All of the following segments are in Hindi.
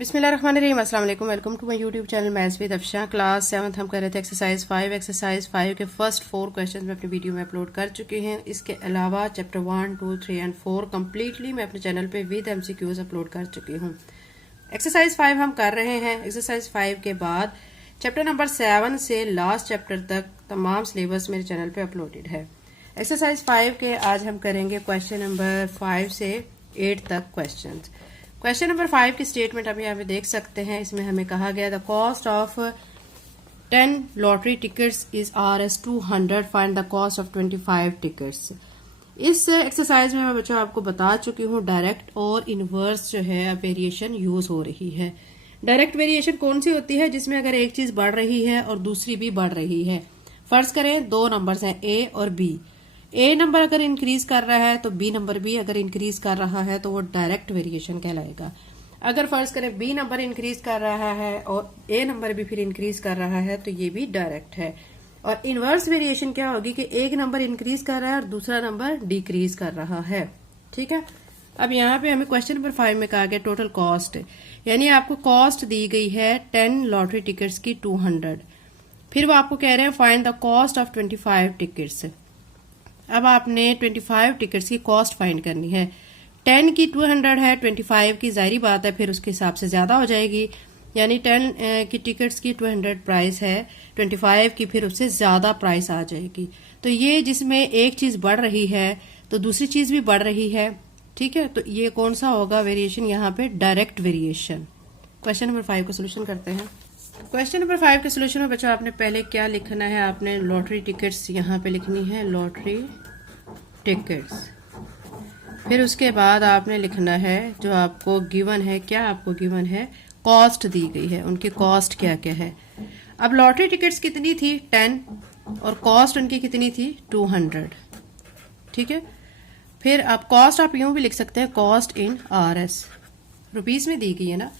बिस्मिल्लाहिर्रहमानिर्रहीम, अस्सलाम वालेकुम। Welcome to my YouTube channel maths with Afsha. Class 7 हम कर रहे थे एक्सरसाइज 5 के फर्स्ट 4 क्वेश्चंस मैं अपनी वीडियो में अपलोड कर चुके हैं। इसके अलावा चैप्टर 1, 2, 3 एंड 4 कम्प्लीटली मैं अपने चैनल पे विद MCQs अपलोड कर चुकी हूँ। एक्सरसाइज 5 हम कर रहे हैं। एक्सरसाइज 5 के बाद चैप्टर नंबर 7 से लास्ट चैप्टर तक तमाम सिलेबस मेरे चैनल पे अपलोडेड है। एक्सरसाइज 5 के आज हम करेंगे क्वेश्चन नंबर 5 से 8 तक क्वेश्चन। क्वेश्चन नंबर 5 की स्टेटमेंट अभी आप देख सकते हैं। इसमें हमें कहा गया the cost of 10 lottery tickets is Rs 200, find the cost of 25 tickets. इस एक्सरसाइज में मैं बच्चों आपको बता चुकी हूँ डायरेक्ट और इनवर्स जो है वेरिएशन यूज हो रही है। डायरेक्ट वेरिएशन कौन सी होती है? जिसमें अगर एक चीज बढ़ रही है और दूसरी भी बढ़ रही है। फर्ज करें दो नंबर्स हैं A और B। ए नंबर अगर इंक्रीज कर रहा है तो बी नंबर भी अगर इंक्रीज कर रहा है तो वो डायरेक्ट वेरिएशन कहलाएगा। अगर फर्ज करें बी नंबर इंक्रीज कर रहा है और ए नंबर भी फिर इंक्रीज कर रहा है तो ये भी डायरेक्ट है। और इनवर्स वेरिएशन क्या होगी कि एक नंबर इंक्रीज कर रहा है और दूसरा नंबर डिक्रीज कर रहा है। ठीक है। अब यहाँ पे हमें क्वेश्चन नंबर 5 में कहा गया टोटल कॉस्ट, यानी आपको कॉस्ट दी गई है 10 लॉटरी टिकट्स की 200। फिर वो आपको कह रहे हैं find the cost of 25 tickets. अब आपने 25 टिकट्स की कॉस्ट फाइंड करनी है। 10 की 200 है, 25 की जाहिर बात है फिर उसके हिसाब से ज्यादा हो जाएगी। यानी 10 की टिकट्स की 200 प्राइस है, 25 की फिर उससे ज्यादा प्राइस आ जाएगी। तो ये जिसमें एक चीज बढ़ रही है तो दूसरी चीज भी बढ़ रही है। ठीक है, तो ये कौन सा होगा वेरिएशन? यहाँ पे डायरेक्ट वेरिएशन। क्वेश्चन नंबर 5 का सोल्यूशन करते हैं। क्वेश्चन नंबर 5 के सोल्यूशन में बच्चों आपने पहले क्या लिखना है? आपने लॉटरी टिकट्स यहाँ पे लिखनी है, लॉटरी टिकट्स। फिर उसके बाद आपने लिखना है जो आपको गिवन है। क्या आपको गिवन है? कॉस्ट दी गई है, उनकी कॉस्ट क्या क्या है। अब लॉटरी टिकट्स कितनी थी? 10 और कॉस्ट उनकी कितनी थी? 200। ठीक है। फिर आप कॉस्ट आप यूं भी लिख सकते हैं, कॉस्ट इन RS, रुपीस में दी गई है ना।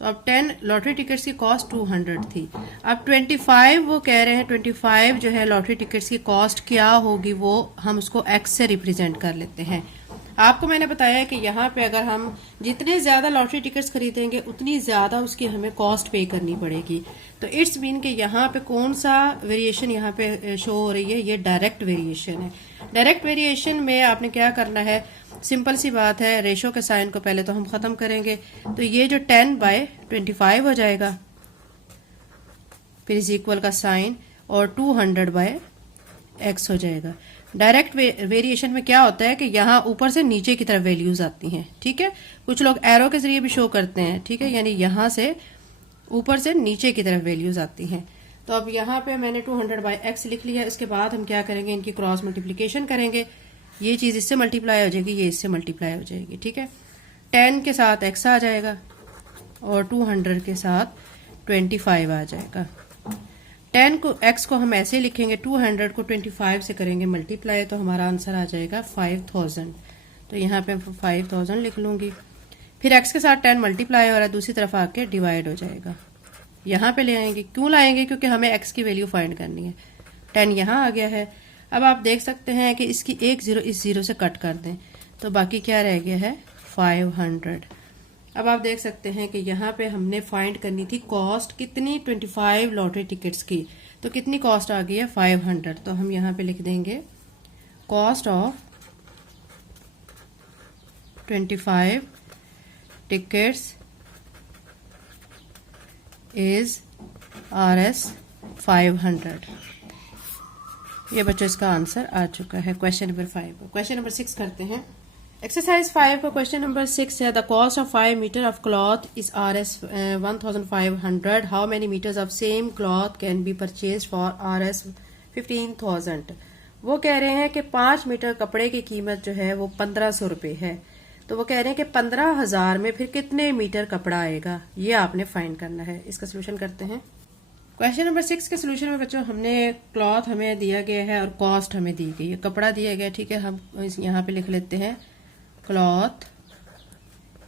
तो अब 10 लॉटरी टिकट्स की कॉस्ट 200 थी। अब 25 वो कह रहे हैं 25 जो है लॉटरी टिकट्स की कॉस्ट क्या होगी, वो हम उसको X से रिप्रेजेंट कर लेते हैं। आपको मैंने बताया कि यहाँ पे अगर हम जितने ज्यादा लॉटरी टिकट्स खरीदेंगे उतनी ज्यादा उसकी हमें कॉस्ट पे करनी पड़ेगी। तो इट्स मीन कि यहाँ पे कौन सा वेरिएशन यहाँ पे शो हो रही है? ये डायरेक्ट वेरिएशन है। डायरेक्ट वेरिएशन में आपने क्या करना है? सिंपल सी बात है, रेशो के साइन को पहले तो हम खत्म करेंगे। तो ये जो 10/25 हो जाएगा, फिर इज इक्वल का साइन और 200/x हो जाएगा। डायरेक्ट वेरिएशन में क्या होता है कि यहाँ ऊपर से नीचे की तरफ वैल्यूज आती हैं। ठीक है, कुछ लोग एरो के जरिए भी शो करते हैं। ठीक है, यानी यहाँ से ऊपर से नीचे की तरफ वैल्यूज आती हैं। तो अब यहाँ पे मैंने 200/x लिख लिया। इसके बाद हम क्या करेंगे? इनकी क्रॉस मल्टीप्लीकेशन करेंगे। ये चीज इससे मल्टीप्लाई हो जाएगी, ये इससे मल्टीप्लाई हो जाएगी। ठीक है, 10 के साथ x आ जाएगा और 200 के साथ 25 आ जाएगा। 10 को x को हम ऐसे लिखेंगे, 200 को 25 से करेंगे मल्टीप्लाई, तो हमारा आंसर आ जाएगा 5000। तो यहाँ पे 5000 लिख लूंगी। फिर x के साथ 10 मल्टीप्लाई हो रहा है, दूसरी तरफ आके डिवाइड हो जाएगा। यहाँ पे ले आएंगे। क्यों लाएंगे? क्योंकि हमें x की वैल्यू फाइंड करनी है। 10 यहाँ आ गया है। अब आप देख सकते हैं कि इसकी एक जीरो इस जीरो से कट कर दें तो बाकी क्या रह गया है? 500। अब आप देख सकते हैं कि यहाँ पे हमने फाइंड करनी थी कॉस्ट कितनी? 25 लॉटरी टिकट्स की। तो कितनी कॉस्ट आ गई है? 500। तो हम यहाँ पे लिख देंगे cost of 25 tickets is Rs 500। ये बच्चों इसका आंसर आ चुका है क्वेश्चन नंबर 5। क्वेश्चन नंबर 6 करते हैं। एक्सरसाइज 5 का क्वेश्चन नंबर 6 है the cost of 5 metre of cloth is Rs 1500। How many metres of same cloth can be purchase for Rs 15,000। वो कह रहे हैं कि 5 मीटर कपड़े की कीमत जो है वो 1500 रुपए है। तो वो कह रहे हैं कि 15,000 में फिर कितने मीटर कपड़ा आएगा, ये आपने फाइंड करना है। इसका सोल्यूशन करते हैं। क्वेश्चन नंबर 6 के सोल्यूशन में बच्चों हमने क्लॉथ हमें दिया गया है और कॉस्ट हमें दी गई है, कपड़ा दिया गया। ठीक है, हम यहाँ पे लिख लेते हैं क्लॉथ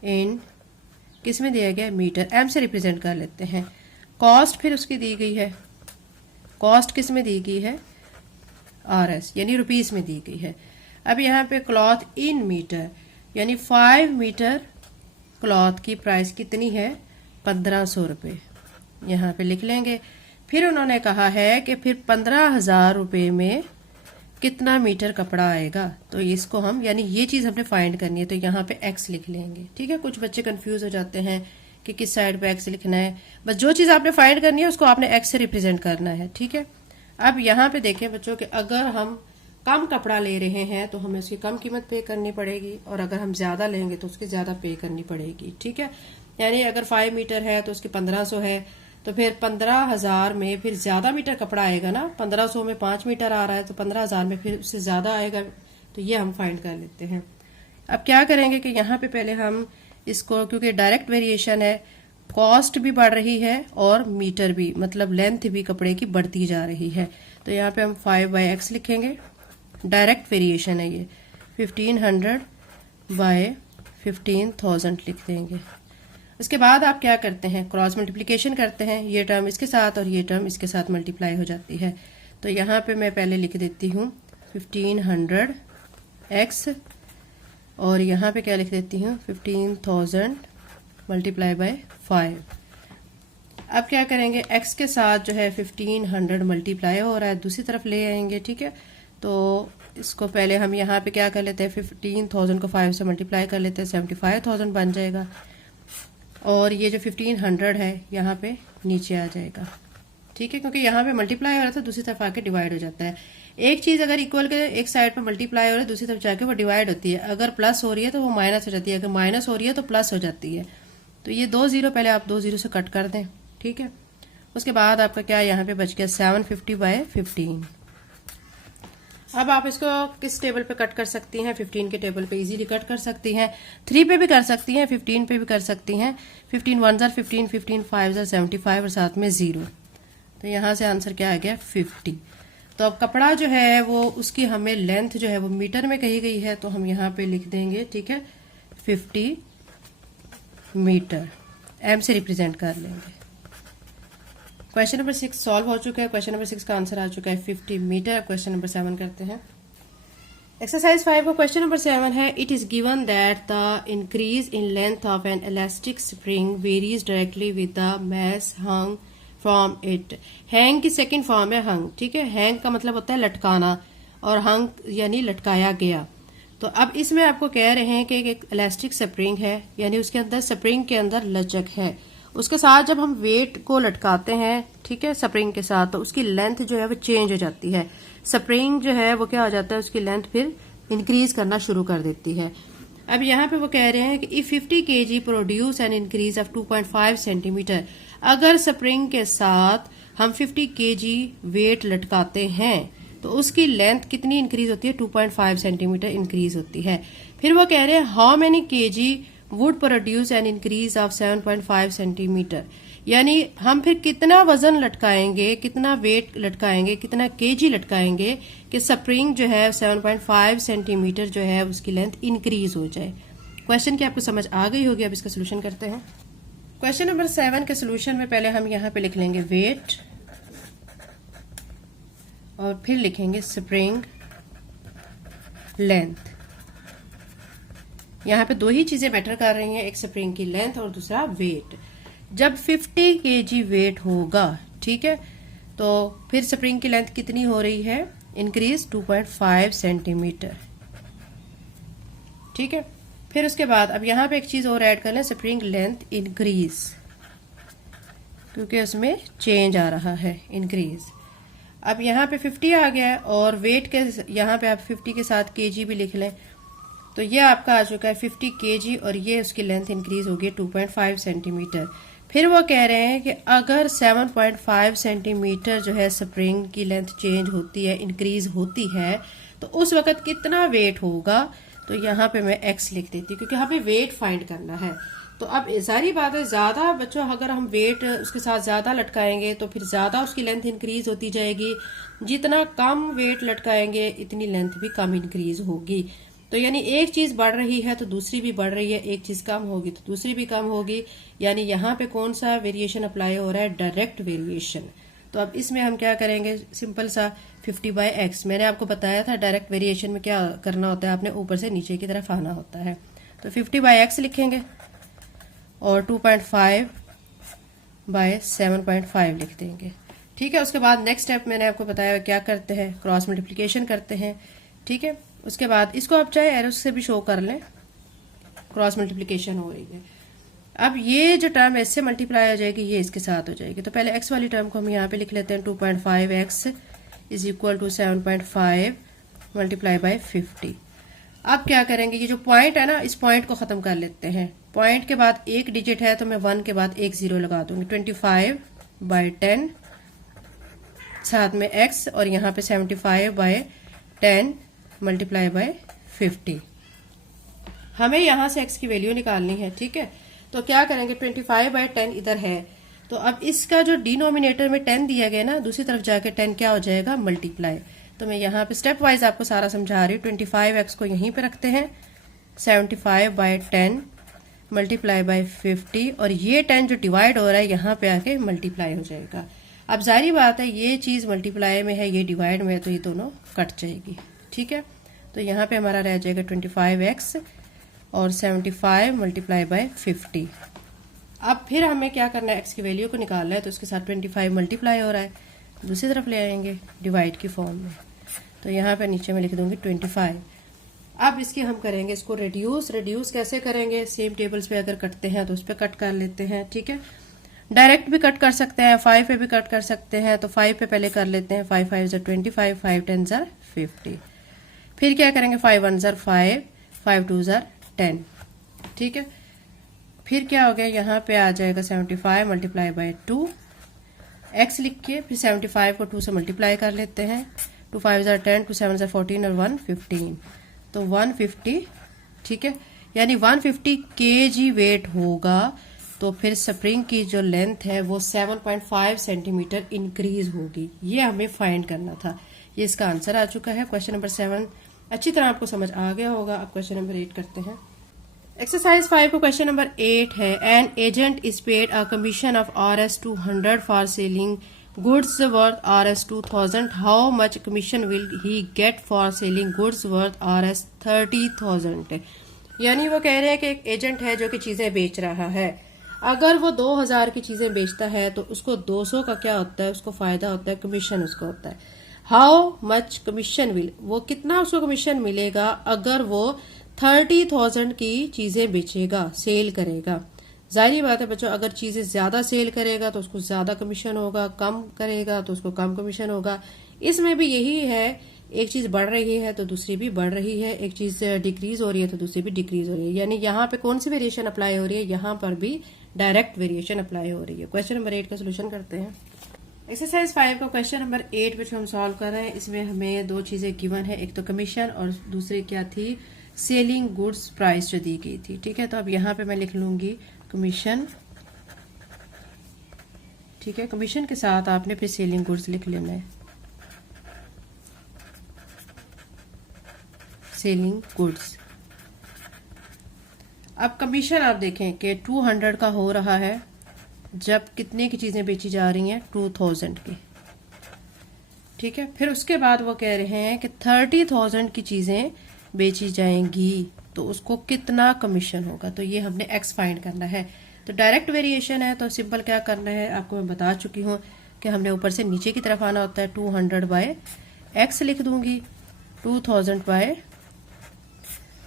इन किस में दिया गया? मीटर, m से रिप्रेजेंट कर लेते हैं। कॉस्ट फिर उसकी दी गई है, कॉस्ट किस में दी गई है? RS यानी रुपीस में दी गई है। अब यहाँ पे क्लॉथ इन मीटर यानी 5 मीटर क्लॉथ की प्राइस कितनी है? 1500 रुपये यहाँ पे लिख लेंगे। फिर उन्होंने कहा है कि फिर 15,000 रुपये में कितना मीटर कपड़ा आएगा, तो इसको हम यानी ये चीज़ हमने फाइंड करनी है, तो यहाँ पे x लिख लेंगे। ठीक है, कुछ बच्चे कंफ्यूज हो जाते हैं कि किस साइड पे x लिखना है। बस जो चीज़ आपने फाइंड करनी है उसको आपने x से रिप्रेजेंट करना है। ठीक है, अब यहाँ पे देखें बच्चों कि अगर हम कम कपड़ा ले रहे हैं तो हमें उसकी कम कीमत पे करनी पड़ेगी, और अगर हम ज़्यादा लेंगे तो उसकी ज़्यादा पे करनी पड़ेगी। ठीक है, यानी अगर 5 मीटर है तो उसकी 1500 है, तो फिर 15,000 में फिर ज़्यादा मीटर कपड़ा आएगा ना। 1500 में 5 मीटर आ रहा है तो 15,000 में फिर उससे ज़्यादा आएगा, तो ये हम फाइंड कर लेते हैं। अब क्या करेंगे कि यहाँ पे पहले हम इसको, क्योंकि डायरेक्ट वेरिएशन है, कॉस्ट भी बढ़ रही है और मीटर भी, मतलब लेंथ भी कपड़े की बढ़ती जा रही है, तो यहाँ पे हम 5/x लिखेंगे। डायरेक्ट वेरिएशन है ये, 1500 बाय 15,000 लिख देंगे। उसके बाद आप क्या करते हैं, क्रॉस मल्टीप्लिकेशन करते हैं, ये टर्म इसके साथ और ये टर्म इसके साथ मल्टीप्लाई हो जाती है। तो यहाँ पे मैं पहले लिख देती हूँ 1500x, और यहाँ पे क्या लिख देती हूँ 15,000 मल्टीप्लाई बाय 5। अब क्या करेंगे, x के साथ जो है 1500 मल्टीप्लाई हो रहा है, दूसरी तरफ ले आएंगे। ठीक है, तो इसको पहले हम यहाँ पे क्या कर लेते हैं, 15,000 को 5 से मल्टीप्लाई कर लेते हैं, 75,000 बन जाएगा, और ये जो 1500 है यहाँ पे नीचे आ जाएगा। ठीक है, क्योंकि यहाँ पे मल्टीप्लाई हो रहा था, दूसरी तरफ आके डिवाइड हो जाता है। एक चीज़ अगर इक्वल के एक साइड पर मल्टीप्लाई हो रहा है, दूसरी तरफ जाके वो डिवाइड होती है। अगर प्लस हो रही है तो वो माइनस हो जाती है, अगर माइनस हो रही है तो प्लस हो जाती है। तो ये 2 0 पहले आप 2 0 से कट कर दें। ठीक है, उसके बाद आपका क्या यहाँ पे बच गया 750/15। अब आप इसको किस टेबल पे कट कर सकती हैं, 15 के टेबल पे इजीली कट कर सकती हैं, 3 पे भी कर सकती हैं, 15 पे भी कर सकती हैं। 15 1 जार 15, 15 5 जार 75 और साथ में 0, तो यहाँ से आंसर क्या आ गया 50। तो अब कपड़ा जो है वो उसकी हमें लेंथ जो है वो मीटर में कही गई है, तो हम यहाँ पे लिख देंगे। ठीक है, 50 मीटर m से रिप्रेजेंट कर लेंगे। क्वेश्चन नंबर 6 सॉल्व हो चुका है। क्वेश्चन नंबर 6 का आंसर आ चुका है 50 मीटर। अब क्वेश्चन नंबर 7 करते हैं। एक्सरसाइज 5 का क्वेश्चन नंबर 7 है, it is given that the increase in length of an elastic spring varies directly with the mass hung from it. Hang की सेकेंड फॉर्म है हंग। ठीक है, हैंग का मतलब होता है लटकाना, और हंग यानी लटकाया गया। तो अब इसमें आपको कह रहे हैं कि एक इलास्टिक स्प्रिंग है, यानी उसके अंदर स्प्रिंग के अंदर लचक है। उसके साथ जब हम वेट को लटकाते हैं, ठीक है, स्प्रिंग के साथ, तो उसकी लेंथ जो है वो चेंज हो जाती है। स्प्रिंग जो है वो क्या हो जाता है, उसकी लेंथ फिर इंक्रीज करना शुरू कर देती है। अब यहाँ पे वो कह रहे हैं कि if 50 kg produce an increase of 2.5 centimetre, अगर स्प्रिंग के साथ हम 50 kg वेट लटकाते हैं तो उसकी लेंथ कितनी इंक्रीज होती है, 2.5 सेंटीमीटर इंक्रीज होती है। फिर वो कह रहे हैं how many kg would produce an increase of 7.5 centimetre, यानी हम फिर कितना वजन लटकाएंगे, कितना वेट लटकाएंगे, कितना केजी लटकाएंगे कि स्प्रिंग जो है 7.5 सेंटीमीटर जो है उसकी लेंथ इंक्रीज हो जाए। क्वेश्चन की आपको समझ आ गई होगी। अब इसका सोल्यूशन करते हैं। क्वेश्चन नंबर 7 के सोल्यूशन में पहले हम यहाँ पे लिख लेंगे वेट, और फिर लिखेंगे स्प्रिंग लेंथ। यहाँ पे दो ही चीजें मैटर कर रही हैं, एक स्प्रिंग की लेंथ और दूसरा वेट। जब 50 kg वेट होगा, ठीक है, तो फिर स्प्रिंग की लेंथ कितनी हो रही है, इंक्रीज 2.5 सेंटीमीटर। ठीक है, फिर उसके बाद अब यहाँ पे एक चीज और ऐड कर लें, स्प्रिंग लेंथ इंक्रीज, क्योंकि उसमें चेंज आ रहा है, इंक्रीज। अब यहाँ पे 50 आ गया है, और वेट के यहाँ पे आप 50 के साथ kg भी लिख लें, तो ये आपका आ चुका है 50 kg, और ये उसकी लेंथ इंक्रीज होगी 2.5 सेंटीमीटर। फिर वो कह रहे हैं कि अगर 7.5 सेंटीमीटर जो है स्प्रिंग की लेंथ चेंज होती है, इंक्रीज होती है, तो उस वक्त कितना वेट होगा। तो यहाँ पे मैं x लिख देती हूँ, क्योंकि हमें वेट फाइंड करना है। तो अब सारी बात है, ज्यादा बच्चों अगर हम वेट उसके साथ ज्यादा लटकाएंगे तो फिर ज्यादा उसकी लेंथ इंक्रीज होती जाएगी, जितना कम वेट लटकाएंगे इतनी लेंथ भी कम इंक्रीज होगी। तो यानी एक चीज बढ़ रही है तो दूसरी भी बढ़ रही है, एक चीज कम होगी तो दूसरी भी कम होगी। यानी यहाँ पे कौन सा वेरिएशन अप्लाई हो रहा है, डायरेक्ट वेरिएशन। तो अब इसमें हम क्या करेंगे, सिंपल सा 50/x। मैंने आपको बताया था डायरेक्ट वेरिएशन में क्या करना होता है, आपने ऊपर से नीचे की तरफ आना होता है। तो 50/x लिखेंगे, और 2.5 बाय 7.5 लिख देंगे। ठीक है, उसके बाद नेक्स्ट स्टेप मैंने आपको बताया क्या करते हैं, क्रॉस मल्टीप्लिकेशन करते हैं। ठीक है, उसके बाद इसको आप चाहे एरो से भी शो कर लें, क्रॉस मल्टीप्लिकेशन हो रही है। अब ये जो टर्म इससे मल्टीप्लाई हो जाएगी, ये इसके साथ हो जाएगी। तो पहले x वाली टर्म को हम यहाँ पे लिख लेते हैं 2.5x is equal to 7.5 multiply by 50। अब क्या करेंगे, ये जो पॉइंट है ना, इस पॉइंट को खत्म कर लेते हैं। पॉइंट के बाद एक डिजिट है तो मैं 1 के बाद एक 0 लगा दूंगी। 25/10 साथ में x और यहाँ पे 75/10 मल्टीप्लाई बाय 50। हमें यहाँ से x की वैल्यू निकालनी है। ठीक है, तो क्या करेंगे, 25/10 इधर है, तो अब इसका जो डिनोमिनेटर में 10 दिया गया ना, दूसरी तरफ जाके 10 क्या हो जाएगा, मल्टीप्लाई। तो मैं यहाँ पे स्टेप वाइज आपको सारा समझा रही हूँ। 25x को यहीं पे रखते हैं, 75/10 मल्टीप्लाई बाय 50, और ये 10 जो डिवाइड हो रहा है यहाँ पे आके मल्टीप्लाई हो जाएगा। अब जाहिर बात है ये चीज मल्टीप्लाई में है, ये डिवाइड में है, तो ये दोनों कट जाएगी। ठीक है, तो यहाँ पे हमारा रह जाएगा 25x और 75 मल्टीप्लाई बाय 50। अब फिर हमें क्या करना है, x की वैल्यू को निकालना है, तो उसके साथ 25 मल्टीप्लाई हो रहा है, दूसरी तरफ ले आएंगे डिवाइड की फॉर्म में। तो यहाँ पे नीचे में लिख दूंगी 25। अब इसकी हम करेंगे इसको रिड्यूस कैसे करेंगे, सेम टेबल्स पे अगर कटते हैं तो उस पर कट कर लेते हैं। ठीक है, डायरेक्ट भी कट कर सकते हैं, 5 पे भी कट कर सकते हैं। तो 5 पे पहले कर लेते हैं, 5 5 25, 5 10 50। फिर क्या करेंगे, 5 1 5, 5 2 10। ठीक है, फिर क्या हो गया, यहाँ पे आ जाएगा 75 मल्टीप्लाई बाय 2, x लिख के फिर 75 को 2 से मल्टीप्लाई कर लेते हैं। 2 5 10, 2 7 14 और 1 15, तो 150। ठीक है, यानी 150 kg वेट होगा, तो फिर स्प्रिंग की जो लेंथ है वो 7.5 सेंटीमीटर इंक्रीज होगी। ये हमें फाइंड करना था। ये इसका आंसर आ चुका है। क्वेश्चन नंबर 7 अच्छी तरह आपको समझ आ गया होगा। अब क्वेश्चन नंबर 8 करते हैं। एक्सरसाइज 5 को क्वेश्चन नंबर 8 है, an agent is paid a commission of Rs200 for selling goods worth Rs2000। How much commission will he get for selling goods worth Rs30,000। यानी वो कह रहे हैं कि एक एजेंट है जो कि चीजें बेच रहा है। अगर वो 2000 की चीजें बेचता है तो उसको 200 का क्या होता है, उसको फायदा होता है, कमीशन उसको होता है। हाउ मच कमीशन विल, वो कितना उसको कमीशन मिलेगा अगर वो 30,000 की चीजें बेचेगा, सेल करेगा। जाहिर बात है बच्चों, अगर चीजें ज्यादा सेल करेगा तो उसको ज्यादा कमीशन होगा, कम करेगा तो उसको कम कमीशन होगा। इसमें भी यही है, एक चीज बढ़ रही है तो दूसरी भी बढ़ रही है, एक चीज डिक्रीज हो रही है तो दूसरी भी डिक्रीज हो रही है। यानी यहाँ पे कौन सी वेरिएशन अप्लाई हो रही है, यहाँ पर भी डायरेक्ट वेरिएशन अप्लाई हो रही है। क्वेश्चन नंबर 8 का सोल्यूशन करते हैं। एक्सरसाइज 5 का क्वेश्चन नंबर 8 which हम सॉल्व कर रहे हैं, इसमें हमें दो चीजें गिवन है, एक तो कमीशन और दूसरी क्या थी, सेलिंग गुड्स प्राइस जो दी गई थी। ठीक है, तो अब यहाँ पे मैं लिख लूंगी कमीशन। ठीक है, कमीशन के साथ आपने फिर सेलिंग गुड्स लिख लेना है, सेलिंग गुड्स। अब कमीशन आप देखें कि 200 का हो रहा है जब कितने की चीजें बेची जा रही हैं, 2000 की। ठीक है, फिर उसके बाद वो कह रहे हैं कि 30,000 की चीजें बेची जाएंगी तो उसको कितना कमीशन होगा। तो ये हमने x फाइंड करना है। तो डायरेक्ट वेरिएशन है तो सिंपल क्या करना है, आपको मैं बता चुकी हूँ कि हमने ऊपर से नीचे की तरफ आना होता है। 200 बाय x लिख दूंगी, 2000 बाय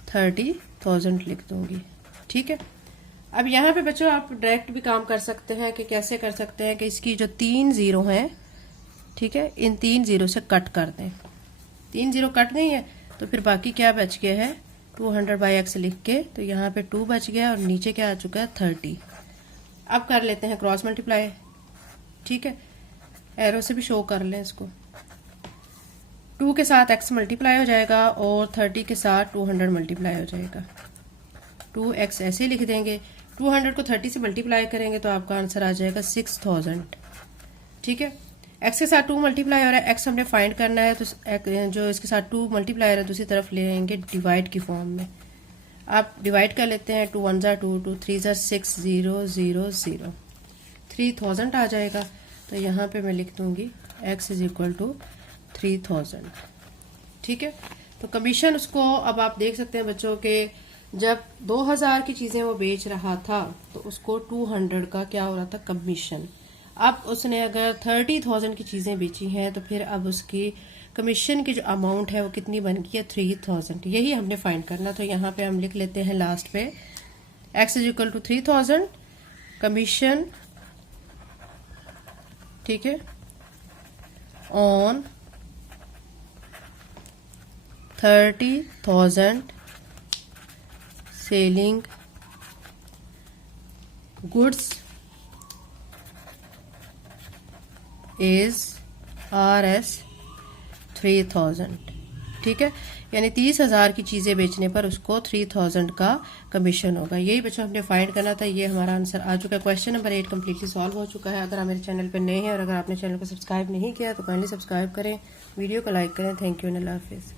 30,000 लिख दूंगी। ठीक है, अब यहाँ पे बच्चों आप डायरेक्ट भी काम कर सकते हैं कि कैसे कर सकते हैं कि इसकी जो 3 जीरो हैं, ठीक है, इन 3 जीरो से कट कर दें। 3 जीरो कट गई है तो फिर बाकी क्या बच गया है, 200 बाई x लिख के, तो यहाँ पे 2 बच गया और नीचे क्या आ चुका है, 30। अब कर लेते हैं क्रॉस मल्टीप्लाई। ठीक है, एरो से भी शो कर लें इसको। 2 के साथ x मल्टीप्लाई हो जाएगा और 30 के साथ 200 मल्टीप्लाई हो जाएगा। 2x ऐसे लिख देंगे, 200 को 30 से मल्टीप्लाई करेंगे तो आपका आंसर आ जाएगा 6000। ठीक है, x के साथ 2 मल्टीप्लाई हो रहा है, x हमने फाइंड करना है, तो जो इसके साथ 2 मल्टीप्लाई हो रहा है दूसरी तरफ ले आएंगे डिवाइड की फॉर्म में। आप डिवाइड कर लेते हैं, 2 1 जार 2, 2 3 जार 6, 0 0 0, 3000 आ जाएगा। तो यहाँ पे मैं लिख दूंगी x इज इक्वल टू 3000। ठीक है, तो कमीशन उसको अब आप देख सकते हैं बच्चों के जब 2000 की चीजें वो बेच रहा था तो उसको 200 का क्या हो रहा था, कमीशन। अब उसने अगर 30,000 की चीजें बेची हैं तो फिर अब उसकी कमीशन की जो अमाउंट है वो कितनी बन गई है, 3000। यही हमने फाइंड करना। तो यहाँ पे हम लिख लेते हैं लास्ट पे x is equal to 3000 commission, ठीक है, on 30,000 selling goods is RS 3000, ठीक है। यानी 30,000 की चीजें बेचने पर उसको 3000 का कमीशन होगा। यही बच्चों हमने फाइंड करना था। ये हमारा आंसर आ चुका है। क्वेश्चन नंबर 8 कम्प्लीटली सॉल्व हो चुका है। अगर आप मेरे चैनल पर नए हैं और अगर आपने चैनल को सब्सक्राइब नहीं किया तो काइंडली सब्सक्राइब करें, वीडियो को लाइक करें। थैंक यू एंड अल्लाह हाफिज़।